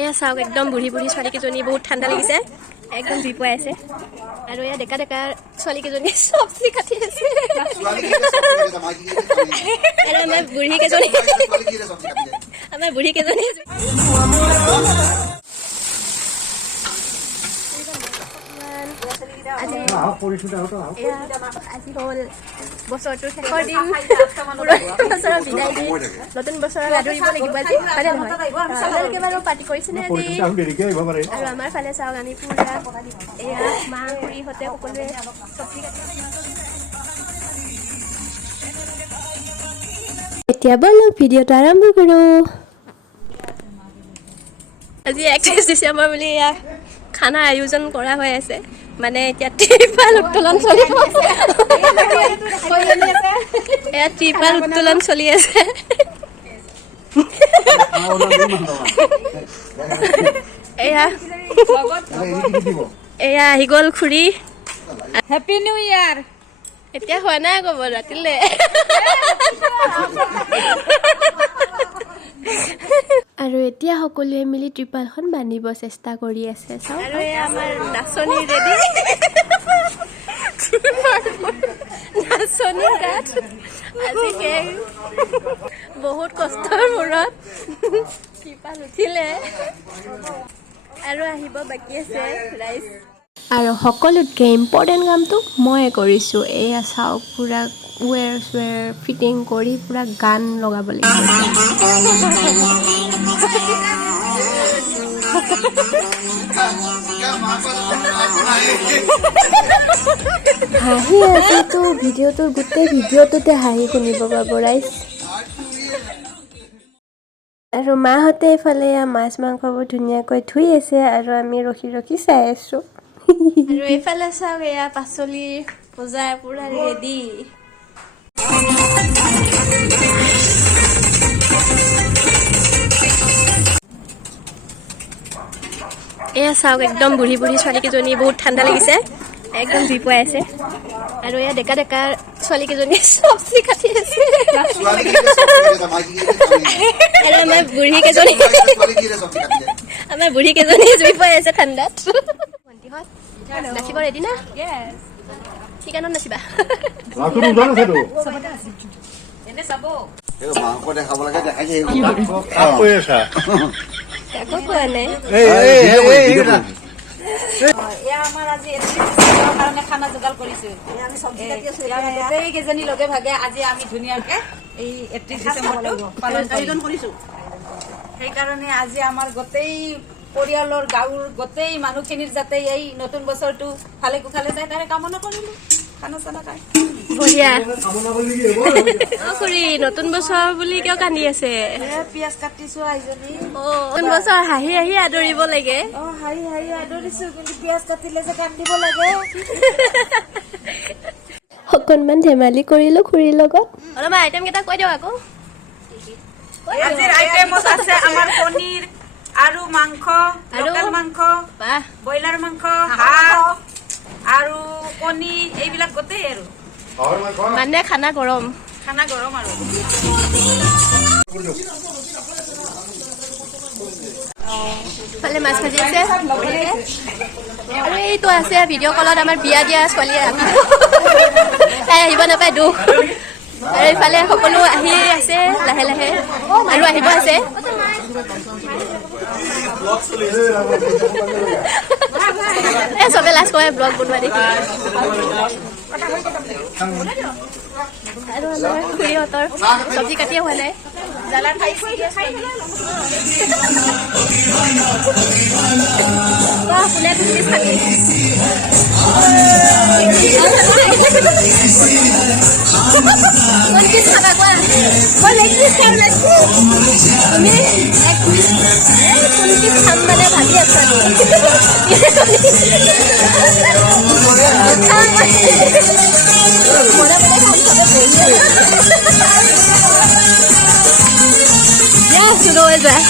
এয়া চাওক একদম বুঢ়ী বুঢ়ী ছোৱালীকেইজনী বহুত ঠাণ্ডা লাগিছে একদম জুই পুৱাই আছে আৰু এয়া ডেকা ডেকা ছোৱালীকেইজনী চব্জি কাটি আছে আৰু আমাৰ বুঢ়ীকেইজনী আজি হ'ল বছৰটোৰ শেষৰ দিন পুৰণি বছৰৰ বিদায় দি নতুন বছৰৰ আদৰিব লাগিব আজি হয়নে নহয় আপোনালোকে বাৰু পাৰ্টি কৰিছেনে আজি আৰু আমাৰ ফালে চাওক আমি পুৰা এয়া মা খুৰীহঁতে সকলোৱে চব্জি কাটি এতিয়া বলক ভিডিঅ'টো আৰম্ভ কৰোঁ আজি 31 ডিচেম্বৰ বুলি এয়া খানা আয়োজন কৰা হৈ আছে মানে এতিয়া ত্ৰিপাল উত্তোলন চলি আছে এয়া ত্ৰিপাল উত্তোলন চলি আছে এয়া আহি গ'ল খুৰী হেপী নিউ ইয়াৰ এতিয়া হোৱা নাই ক'ব ৰাতিলে আৰু এতিয়া সকলোৱে মিলি ত্ৰিপালখন বান্ধিব চেষ্টা কৰি আছে আৰু আমাৰ নাচনী ৰেডি নাচনী গাত আজি সেই বহুত কষ্টৰ মূৰত ত্ৰিপাল উঠিলে আৰু আহিব বাকী আছে ৰাইজ আৰু সকলোতকৈ ইম্পৰ্টেণ্ট কামটো ময়ে কৰিছোঁ এয়া চাওক পূৰা ৱেৰ ফিটিং কৰি পূৰা গান লগাব লাগিব হাঁহি আজিতো ভিডিঅ'টোৰ গোটেই ভিডিঅ'টোতে হাঁহি শুনিব পাব ৰাইজ আৰু মাহঁতে এইফালে মাছ মাংসবোৰ ধুনীয়াকৈ ধুই আছে আৰু আমি ৰখি ৰখি চাই আছোঁ আৰু এইফালে চাওক এয়া পাচলি বজাৰ পুৰা ৰেডি এয়া চাওক একদম বুঢ়ী বুঢ়ী ছোৱালীকেইজনী বহুত ঠাণ্ডা লাগিছে একদম জুই পুৱাই আছে আৰু এয়া ডেকা ডেকা ছোৱালীকেইজনী চব্জি কাটি আছে আৰু আমাৰ বুঢ়ীকেইজনী জুই পুৱাই আছে ঠাণ্ডাত ভণ্টিহঁত নাচিব ৰেডি না ঠিকানত নাচিবা একো কোৱা নাই আমাৰ আজি কাৰণে খানা যোগাৰ কৰিছোঁ গোটেইকেইজনী লগে ভাগে আজি আমি ধুনীয়াকে এই 31 ডিচেম্বৰটো পালন কৰিছোঁ সেইকাৰণে আজি আমাৰ গোটেই পৰিয়ালৰ গাঁৱৰ গোটেই মানুহখিনিৰ যাতে এই নতুন বছৰটো ভালে কুশলে যায় তাৰে কামনা কৰিলোঁ খানা চানা খাই বঢ়িয়া খুৰী নতুন বছৰ বুলি কিয় কান্দি আছে পিয়াজ কাটিছো আইজনী নতুন বছৰ হাঁহি হাঁহি আদৰিব লাগে হাঁহি হাঁহি আদৰিছো কিন্তু পিয়াজ কাটিলে যে কান্দিব লাগে অকণমান ধেমালি কৰিলো খুৰীৰ লগত অলপমান আইটেম কেইটা কৈ দিওঁ আকৌ আজিৰ আইটেমত আছে আমাৰ পনীৰ আৰু মাংস লোকেল মাংস ব্ৰইলাৰ মাংস হাঁহ আৰু কণী এইবিলাক গোটেই আৰু মানে খানা গৰম আৰু ফালে মাছ ভাজি আছে আৰু এইটো আছে ভিডিঅ' কলত আমাৰ বিয়া দিয়া ছোৱালীয়ে তাই আহিব নাপায় দুখ আৰু এইফালে সকলো আহি আছে লাহে লাহে আৰু আহিব আছে চবে লাজ কৰে ব্লগ বনোৱা দেখি আৰু আমাৰ খুৰীহঁতৰ চব্জি কাটিয়ে হোৱা নাই জ্বালা খাইছে কোনে তুমি খালি খাম মানে ভাবি আছা শুনো যায়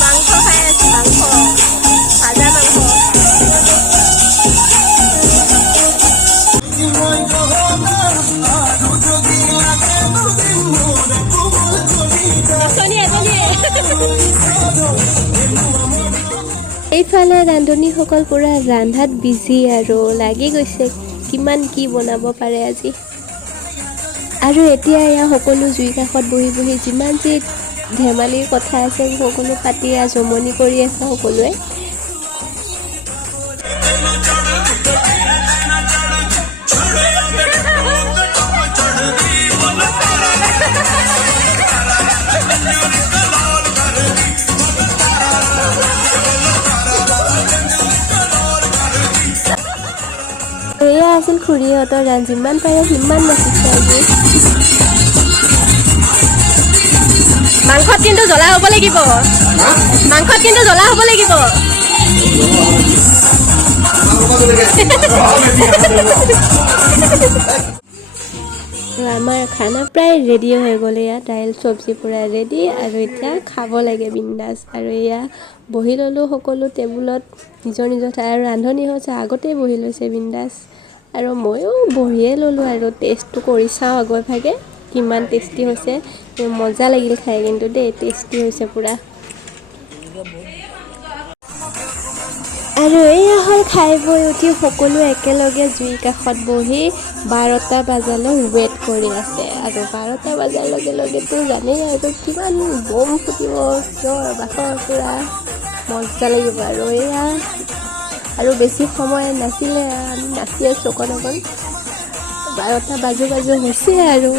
মাংস খাই আছো মাংস ভাজা মাংস নাচনী এইফালে ৰান্ধনীসকল পুৰা ৰান্ধাত বিজি আৰু লাগি গৈছে কিমান কি বনাব পাৰে আজি। আৰু এতিয়া এয়া সকলো জুই কাষত বহি বহি যিমান যি ধেমালিৰ কথা আছে সকলো পাতি জমনি কৰি আছে সকলোৱে। এয়া আছিল খুৰীহঁতৰ ৰান্ধ, যিমান পাৰে সিমান নাচিছে আজি। মাংসত কিন্তু জ্বলা হ'ব লাগিব, মাংসত কিন্তু জ্বলা হ'ব লাগিব। আমাৰ খানা প্ৰায় ৰেডি হৈ গ'ল। এয়া দাইল চব্জি পূৰা ৰেডি আৰু এতিয়া খাব লাগে বিন্দাছ। আৰু এয়া বহি ল'লোঁ সকলো টেবুলত নিজৰ নিজৰ ঠাই, আৰু ৰান্ধনি হৈছে আগতেই বহি লৈছে বিন্দাছ। আৰু ময়ো বহিয়ে ল'লোঁ আৰু টেষ্টটো কৰি চাওঁ আগৰ ভাগে কিমান টেষ্টি হৈছে। মজা লাগিল খাই কিন্তু দেই, টেষ্টি হৈছে পূৰা। আৰু এয়া হ'ল খাই বৈ উঠি সকলো একেলগে জুইৰ কাষত বহি 12টা বজালৈ ৱেইট কৰি আছে। আৰু 12টা বজাৰ লগে লগেতো জানেই আৰু কিমান বম ফুটিব চিঞৰ বাখৰ, পূৰা মজা লাগিব। আৰু এয়া আৰু বেছি সময় নাছিলে, আমি নাচি আছোঁ অকণ অকণ। 12টা বাজু বাজু হৈছে আৰু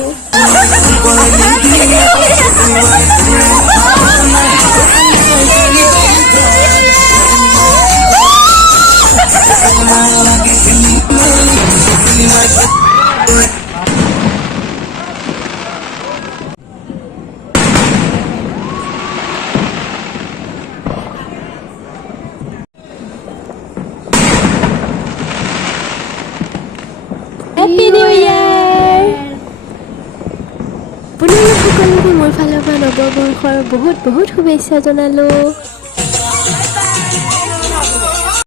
হেপী নিউ ইয়েৰ! আপোনালোক সকলোকে মোৰ ফালৰ পৰা নৱবৰ্ষৰ বহুত বহুত শুভেচ্ছা জনালোঁ।